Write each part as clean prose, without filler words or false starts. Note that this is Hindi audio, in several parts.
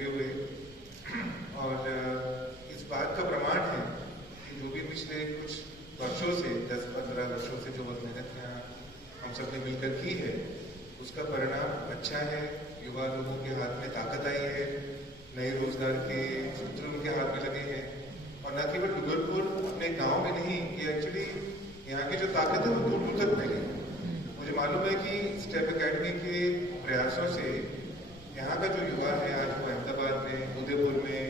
लगे हुए और इस बात का प्रमाण है कि जो भी पिछले कुछ वर्षों से 10-15 वर्षों से जो मेहनत यहाँ हम सब ने मिलकर की है उसका परिणाम अच्छा है। युवा लोगों के हाथ में ताकत आई है, नए रोजगार के सूत्र उनके हाथ में लगे हैं और न केवल डूंगरपुर अपने गांव में नहीं, ये एक्चुअली यहाँ की जो ताकत है वो दूर दूर तक फैली। मुझे मालूम है कि स्टेप एकेडमी के प्रयासों से यहाँ का जो युवा है आज वो अहमदाबाद में, उदयपुर में,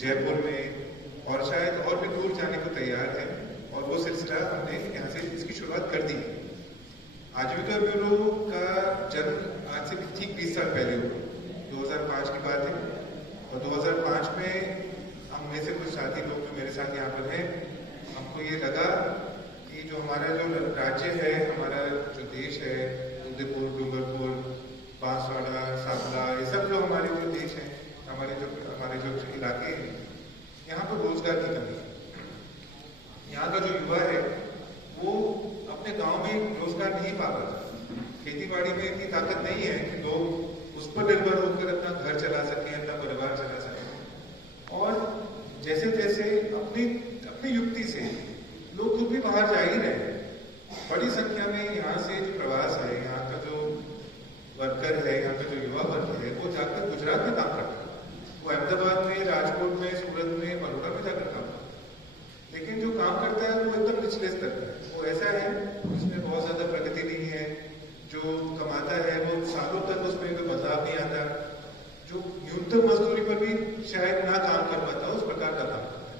जयपुर में और शायद और भी दूर जाने को तैयार है और वो सिलसिला हमने यहाँ से इसकी शुरुआत कर दी है। आजीविका ब्यूरो का जन्म आज से ठीक 20 साल पहले हुआ, 2005 की बात है और 2005 में हम में से कुछ साथी लोग जो मेरे साथ यहाँ पर हैं, हमको ये लगा कि जो हमारा जो राज्य है, हमारा जो देश है, उदयपुर, डूंगरपुर, बांसवाड़ा, सांवला, ये सब जो हमारे जो देश हैं, हमारे जो इलाके हैं, यहाँ पर रोजगार की कमी है। यहाँ का जो युवा है वो अपने गांव में रोजगार नहीं पा पाता। खेती बाड़ी में इतनी ताकत नहीं है कि लोग उस पर निर्भर होकर अपना घर चला सकें, अपना परिवार चला सकें और जैसे जैसे अपनी युक्ति से लोग खुद भी बाहर जा ही रहे हैं। बड़ी संख्या में यहाँ से जो प्रवास है, यहाँ का जो वर्कर है, यहाँ का जो युवा वर्ग है वो जाकर गुजरात में काम करता है, वो अहमदाबाद में, राजकोट में, सूरत में, बड़ौदा में जाकर काम करता है। लेकिन जो काम करता है वो एकदम निचले स्तर पर है, वो ऐसा है जिसमें बहुत ज्यादा प्रगति नहीं है, जो कमाता है वो सालों तक उसमें कोई बदलाव नहीं आता, जो न्यूनतम मजदूरी पर भी शायद ना काम कर पाता, उस प्रकार का काम करता है।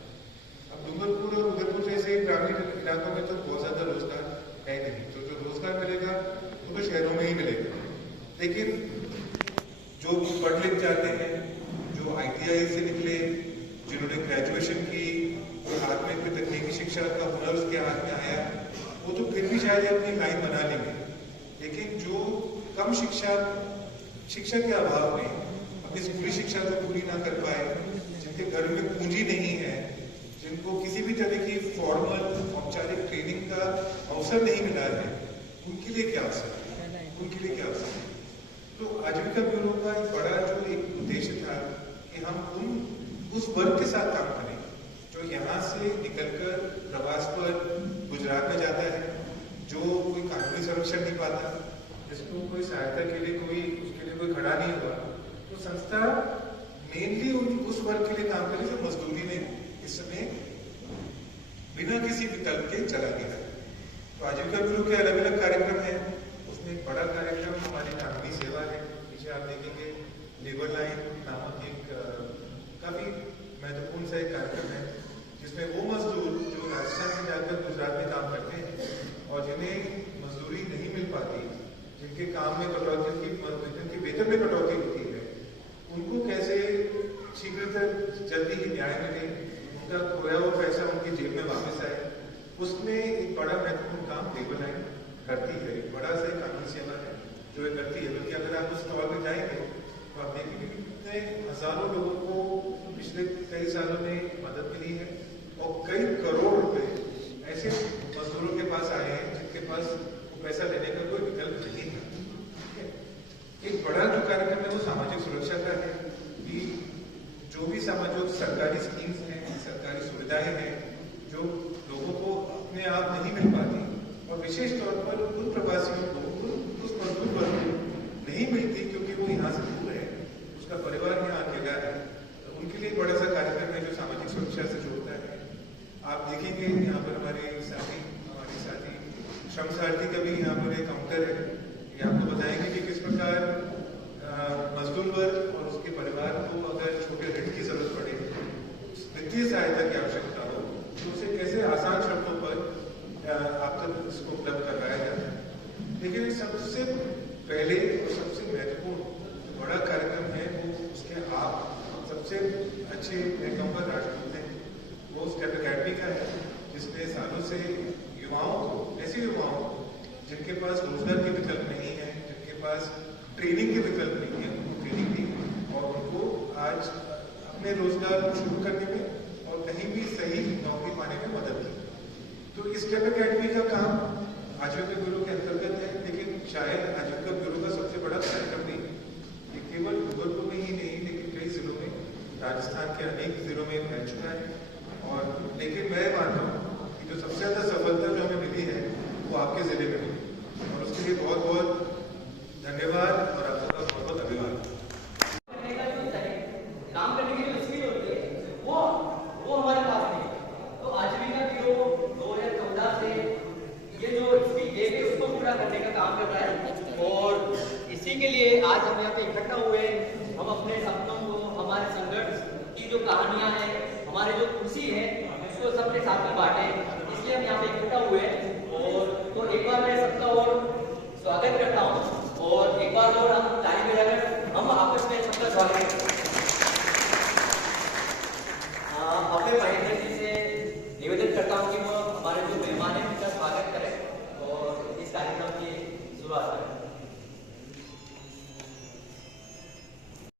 अब डूंगरपुर और उदयपुर जैसे ग्रामीण इलाकों में तो बहुत ज्यादा रोजगार है नहीं, तो जो रोजगार मिलेगा वो तो शहरों में ही मिलेगा। लेकिन जो पढ़ लिख जाते हैं, जो ITI से निकले, जिन्होंने ग्रेजुएशन की, जो हाथ में कोई तकनीकी शिक्षा का हुनर उसके हाथ में आया, वो तो फिर भी शायद अपनी लाइन बना लेंगे। लेकिन जो कम शिक्षा के अभाव में अपनी स्कूली शिक्षा को पूरी ना कर पाए, जिनके घर में पूंजी नहीं है, जिनको किसी भी तरह की फॉर्मल औपचारिक ट्रेनिंग का अवसर नहीं मिला है, उनके लिए क्या अवसर है? तो आजीविका ब्यूरो का एक बड़ा जो एक उद्देश्य था कि हम उस वर्ग के साथ काम करें जो यहाँ से निकलकर प्रवास पर गुजरात में जाता है, जो कोई कानूनी संरक्षण नहीं पाता, जिसको कोई सहायता के लिए उसके लिए कोई खड़ा नहीं हुआ। तो संस्था मेनली उस वर्ग के लिए काम करे जो मजदूरी में इस समय बिना किसी विकल्प के चला गया है। तो आजीविका ब्यूरो के अलग अलग कार्यक्रम है, उसमें एक बड़ा कार्यक्रम हमारी कानूनी सेवा है। पीछे आप देखेंगे लेबर लाइन नामक एक काफी महत्वपूर्ण सा एक कार्यक्रम है, जिसमें वो मजदूर जो राजस्थान से जाकर गुजरात में काम करते हैं और जिन्हें मजदूरी नहीं मिल पाती, जिनके काम में कटौती, जिनकी वेतन में कटौती होती है, उनको कैसे शीघ्रतर जल्दी ही न्याय मिले, उनका खोया हुआ पैसा उनकी जेब में वापस आए, उसमें एक बड़ा महत्वपूर्ण काम लेबर लाइन करती है। एक बड़ा सा कानूनी सेवा है जो ये करती है। बल्कि अगर आप उस स्टॉल पे जाएंगे तो आप देखेंगे कि कितने हजारों लोगों को पिछले कई सालों में मदद मिली है और कई करोड़ रुपए ऐसे मजदूरों के पास आए हैं जिनके पास वो पैसा लेने का कोई विकल्प नहीं है। एक बड़ा जो कार्यक्रम है वो सामाजिक सुरक्षा का है कि जो भी सामाजिक सरकारी स्कीम्स हैं, सरकारी सुविधाएं हैं जो लोगों को अपने आप नहीं मिल पाती और विशेष तौर पर उन प्रवासियों को, उस मजदूर वर्ग को नहीं मिलती क्योंकि वो यहाँ से दूर है, उसका परिवार यहाँ अकेला है, तो उनके लिए बड़ा सा कार्यक्रम है जो सामाजिक सुरक्षा से जोड़ता है। आप देखेंगे यहाँ पर हमारे साथी श्रम सारथी का भी यहाँ पर एक काउंटर है। ये आपको बताएंगे कि किस प्रकार मजदूर वर्ग और उसके परिवार को अगर छोटे ऋण की जरूरत पड़े, वित्तीय सहायता की आवश्यकता हो, तो उसे कैसे आसान शर्तों पर आप तक इसको उपलब्ध करवाया जाता है। लेकिन सबसे पहले और सबसे महत्वपूर्ण बड़ा कार्यक्रम है वो उसके आप सबसे अच्छे मैं कहूँगा राजदूत हैं, वो स्टेप एकेडमी का है, जिसने सालों से युवाओं को, ऐसे युवाओं को जिनके पास रोजगार के विकल्प नहीं है, जिनके पास ट्रेनिंग के विकल्प नहीं है, उनको ट्रेनिंग दी और उनको आज अपने रोजगार शुरू करने में और कहीं भी सही नौकरी पाने में मदद की। तो इस स्टेप एकेडमी का काम आजीविका ब्यूरो के अंतर्गत है, लेकिन शायद आजीविका ब्यूरो का सबसे बड़ा कार्यक्रम नहीं, ये केवल डूंगरपुर में ही नहीं लेकिन कई जिलों में राजस्थान के अनेक जिलों में फैल चुका है। और लेकिन मैं मानता हूँ कि जो सबसे ज़्यादा सफलता जो हमें मिली है वो आपके ज़िले में मिली, और उसके लिए बहुत बहुत धन्यवाद और आपका बहुत बहुत अभिवादन। काम करने की जो स्किल होती है वो हमारे पास नहीं है। तो आजीविका ब्यूरो 2014 से ये जो स्किल है उसको पूरा करने का काम कर रहा है, और इसी के लिए आज हम यहाँ पे इकट्ठा हुए। हम अपने सपनों को, हमारे संघर्ष की जो कहानियां हैं, हमारे जो खुशी है, उसको सबके साथ में बांटे, इसलिए हम यहाँ पे इकट्ठा हुए हैं। और तो एक बार मैं सबका और स्वागत करता हूँ, और एक बार और हम ताली बजाकर हम आपके